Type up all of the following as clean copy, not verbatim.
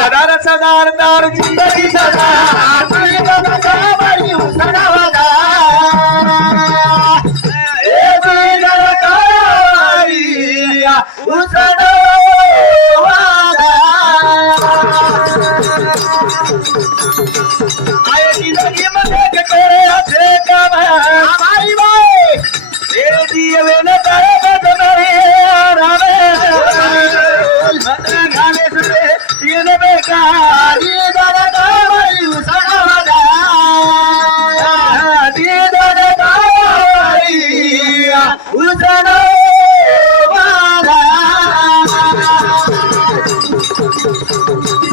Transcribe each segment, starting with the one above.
सदार सदार दार जिंदगी सदार बाई उसना वादा ए बाई उसना वादा आए जिंदगी में करे अच्छे काम भाई भाई ए जीवे न करे बदनामी रावे मत गाने सुने ये न बेकार ये दादा भाई उसना वादा ये दादा भाई उसना वादा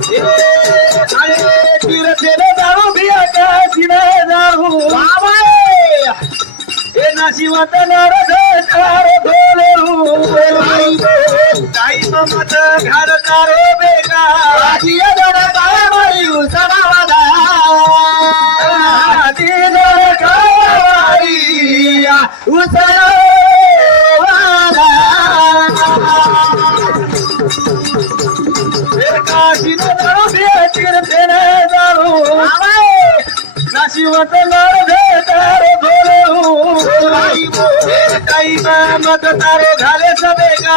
अरे तीर तेरे दारू भी आकाश में दारू बाबा ए नाशिवत नरधर धोलरू ताई मत घर तारो बेगा आजिया दर बाई उसना वादा आजी दर बाई उसना वादा काशी दारू भी तीर तेरे दारू नाशिवत नरधर मत तारो घाले सबेगा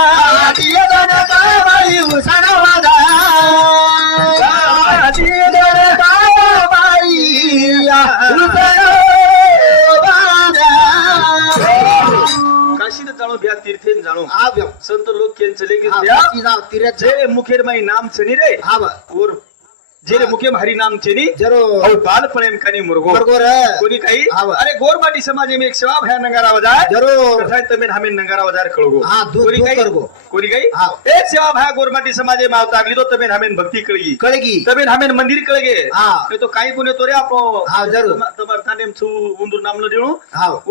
दिया दाना बाई उसना वादा दिया दाना बाई उसना वादा काशी जाणो ब्या तीर्थेन जाणो संत लोक केन चले की ब्या तीर्थ जे मुखेर माई नाम छनी रे और जेरे मुखे हरी नाम चेनी जरो और बाल प्रेम कनी मुर्गो कोनी काही अरे गोरमाटी समाज में एक सेवा भया नंगारा वजार जरो कथाय तमेन हमें नंगारा वजार कळगो कोनी काही एक सेवा भया गोरमाटी समाज में आवता अगली तो तमेन हमें भक्ति कळगी तमेन हमें मंदिर कळगे ते तो काही कोने तो रे आपो जरो तमर तानेम छु उंदूर नाम न देणू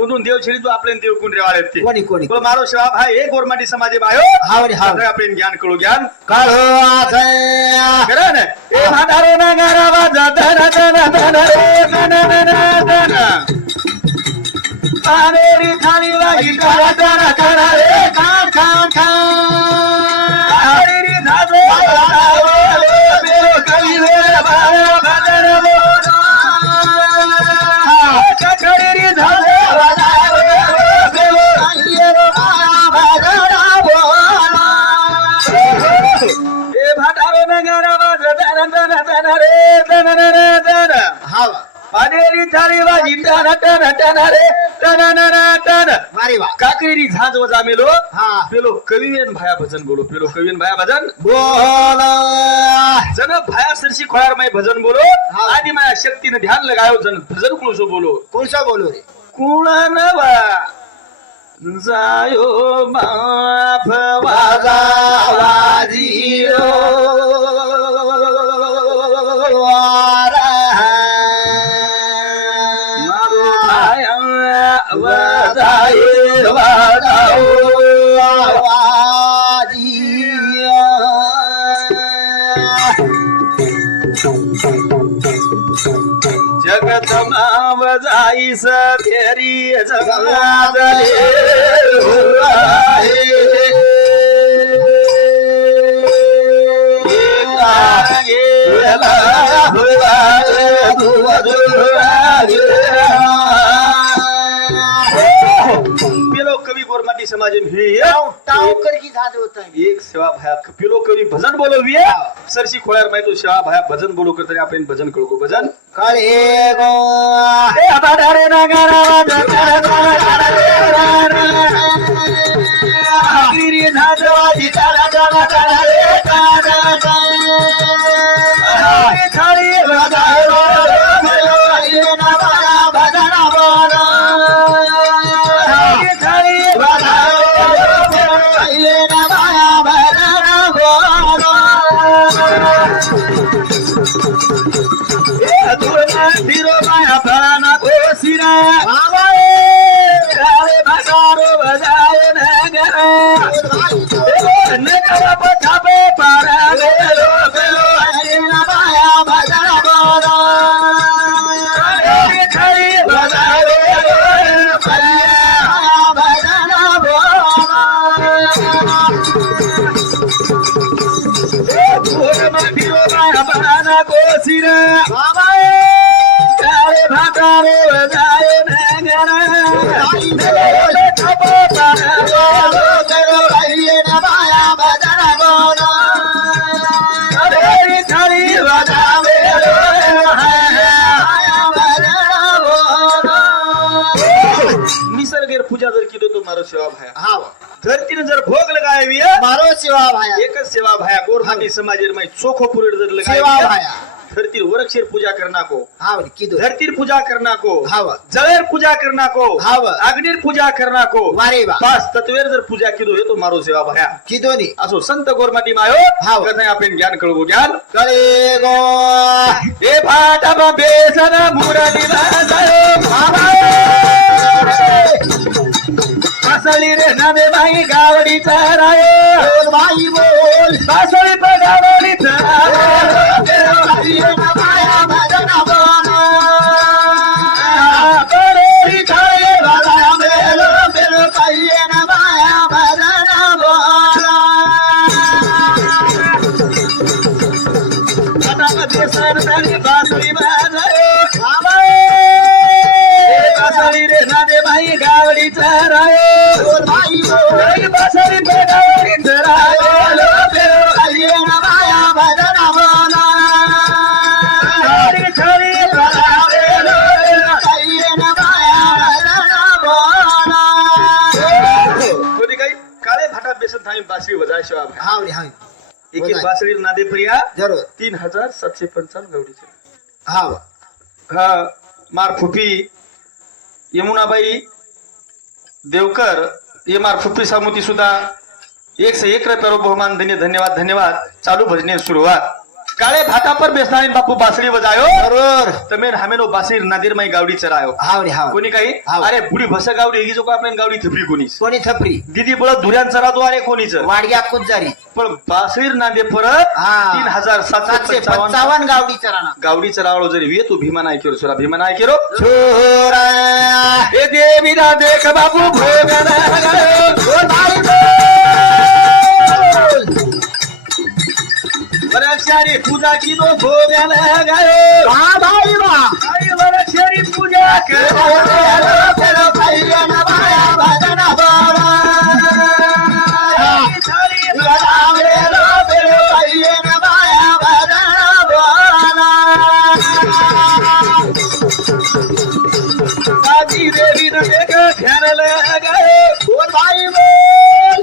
उंदूर देव छेडी तो आपले देव कोण रेवाळे ते कोनी तो मारो सेवा भाई एक गोरमाटी समाज में आयो हावरे आपले ज्ञान कळो ज्ञान काळ हो आसे करे ने ए भाडा नगारा वाजा धन धन धन रे धन धन धन आनेरी थाली वागी करा धन धन रे खान खान खान आनेरी धावे मेरो कली रे बाया भजन बोलो ककड़ेरी धावे मेरो आइयो बाया भजन बोलो ए भाडारो नगारा वाजा धन धन धन रे धन धन धन हाव पानेरी थाली वाजी धन धन धन रे धन धन धन मारी वा काकरी झांज वजा मेलो पेलो कवियन भाया भजन बोलो पेलो कवियन भाया भजन बोलो जन भाया सरसी खोयार माय भजन बोलो आदि माया शक्ति ने ध्यान लगायो जन भजन कुणसो बोलो कोणसा बोलो रे कुणन वा जायो बाप वाजा वाजियो जगत माव जाईस फेरी जगादले पेलो कवि गोरमाटी समाज में टावकर की धाद होता है एक सेवा भाया पेलो कवि भजन बोलो विया सरसी खोयार मैं तो सेवा भाया भजन बोलो करते आपण भजन कळको भजन काळे गो ए आधारे नगारा गिरी धाजवाजी तारा तारा तारा रे तारा तारा खाली वदारो मेरो आईने नवारा भजन बोलो खाली वदारो मेरो आईने नवारा भजन बोलो ए दुना धीरो माया भना कोसिरा बाबा रे भजारो बजाए नगरा नगरा पठाबे पारा गेलो गेलो आईने नवारा भजन बोलो खाली वदारो भजन बोलो ना कोसिर काळे भाटारे वजाय निसर्गेर पूजा जर केली तो मारो सेवा भाया हा धरतीने जर भोग लगावी मारो सेवा भाया एकच सेवा भाया गोरखानी समाजेर में चोखो पुरेड जर लगावी सेवा भाया धरतीर वरक्षेर पूजा करना को हा किदो धरतीर पूजा करना को हाव जळेर पूजा करना को हाव अग्नीर पूजा करना को वारे वा पाच तत्वेर जर पूजा केलो हे तो मारो सेवा भाया किदो नी असो संत गोरमाटी मायो हाव कथा आपण ज्ञान कळगो ज्ञान करे गो ए भाटा बा बेसन मुरली जायो बाबा बासळी रे नामे बाई गावडी चरायो बोल भाई बोल बासळी पगावडी चरायो माया भजना बोलो परोरी छाये बाला मेलो मेलो पाइए न माया भजना बोलो भाटा बा बेसन तनी बासळी बाजायो बाबा बासळी रे नामे बाई गावडी चरायो बोल भाई बोल बासळी पगावडी चरायो पाइए न माया भजना बोलो काळे भाटा बेसन थांबी बासरी वजाय शिवा हा हा एक एक बासरी नादे प्रिया जरूर 3755 गवडीचे हा हा मार फुफी यमुनाबाई देवकर ये मार फुफी सामुती सुद्धा 101 रुपये बहुमान देने धन्यवाद धन्यवाद चालू भजने सुरुवात काळे भाटा पर बेसनारी बापू बासरी बजायो जरूर तमेन हमेनो बासरी नदीर में गावडी चरायो हाव रे हाव कोणी काही हाव. अरे बुडी भस गावडी ही जो का आपल्या गावडी थपरी कोणीच कोणी थपरी दीदी बळ धुऱ्यान चरातो अरे कोणीच वाडग्या कुजारी पण बासरीर नांदे परत हा. 3755 गावडी चराना गावडी चरावळो जरी वे तू भीमा नाही केरो सुरा भीमा नाही केरो छोरा ए देवी ना देख बापू भोगना गायो बोल भाई बोल वरक्षारी पूजा की तो भोगना गायो हा भाई वा आई वरक्षारी पूजा कर पेलो पाइए न माया भजना बोलो राम रे लो पेलो पाइए न माया भजना बोलो साजी देवी ने देख ध्यान लगायो बोल भाई बोल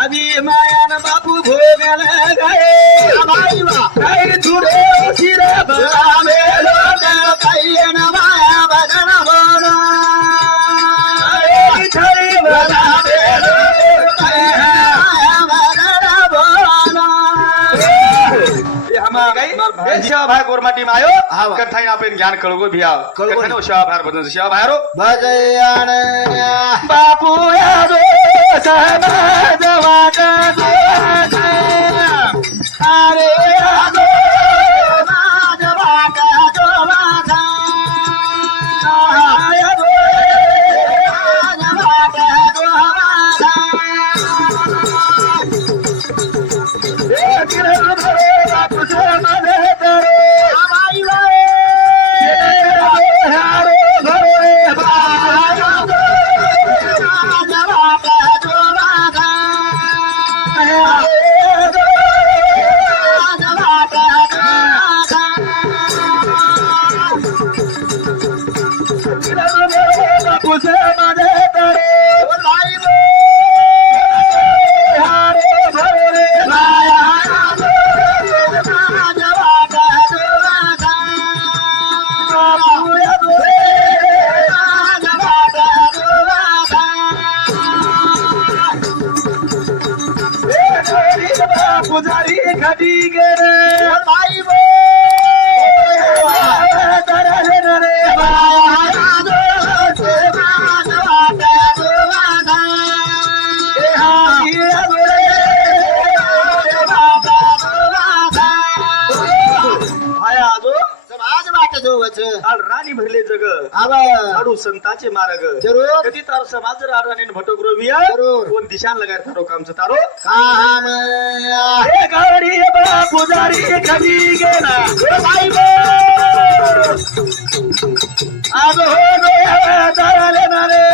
आदि मायान बापू भोगना गायो भाई वा आई जुड़े सिरे राम रे लो पेलो पाइए न माया भजना बोलो आई छरी राम रे लो पेलो पाइए न माया भजना बोलो ये हमार गई मार शिवा भाई गोरमाटी में आयो हाँ। कथाई आपण ज्ञान कळगो भिया कळगो कथानो शिवा भार बदन शिवा भारो भजयान बापू यादो समाज वाटा अरे यादो समाज वाटा जो वाटा यादो समाज वाटा जो वाटा ए किरण भरे बापू समाज तरो भाई हारो भरे समाज वाटा जो वाटा बापू समाज तरो भाई हारो भरे समाज वाटा जो वाटा बापू यादो समाज वाटा जो वाटा पुजारी घटी गेले भाई राणी भरले जग साडू संताचे मार्ग जरूर कधी तार समाज राणी भटोग्रो जरूर. कोण दिशान लगाय तारो कामचं तारो काम हे गाडी बापू पुजारी कधी गेला बाई आज हो दरले ना रे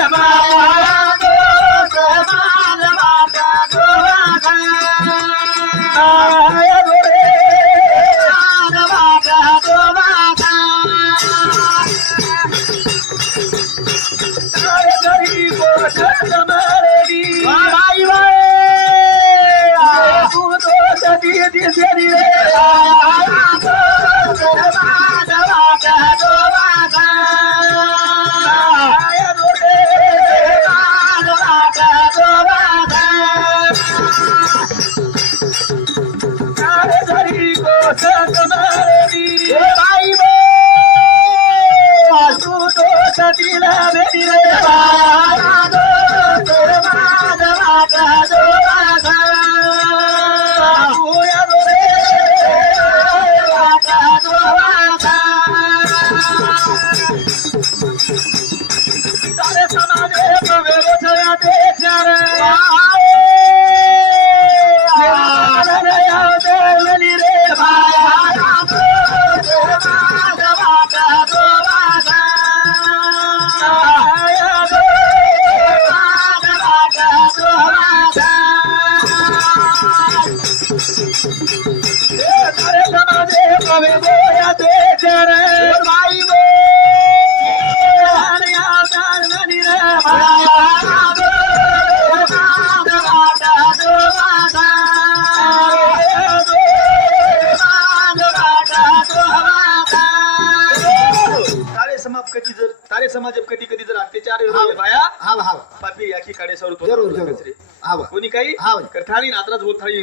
तारे समाज कधी कधी जर अत्याचार भाया हा हा पापी याकी काढे सर जरूर जरूर हा कोणी काही हा करथाळी नातराज बोलथाळी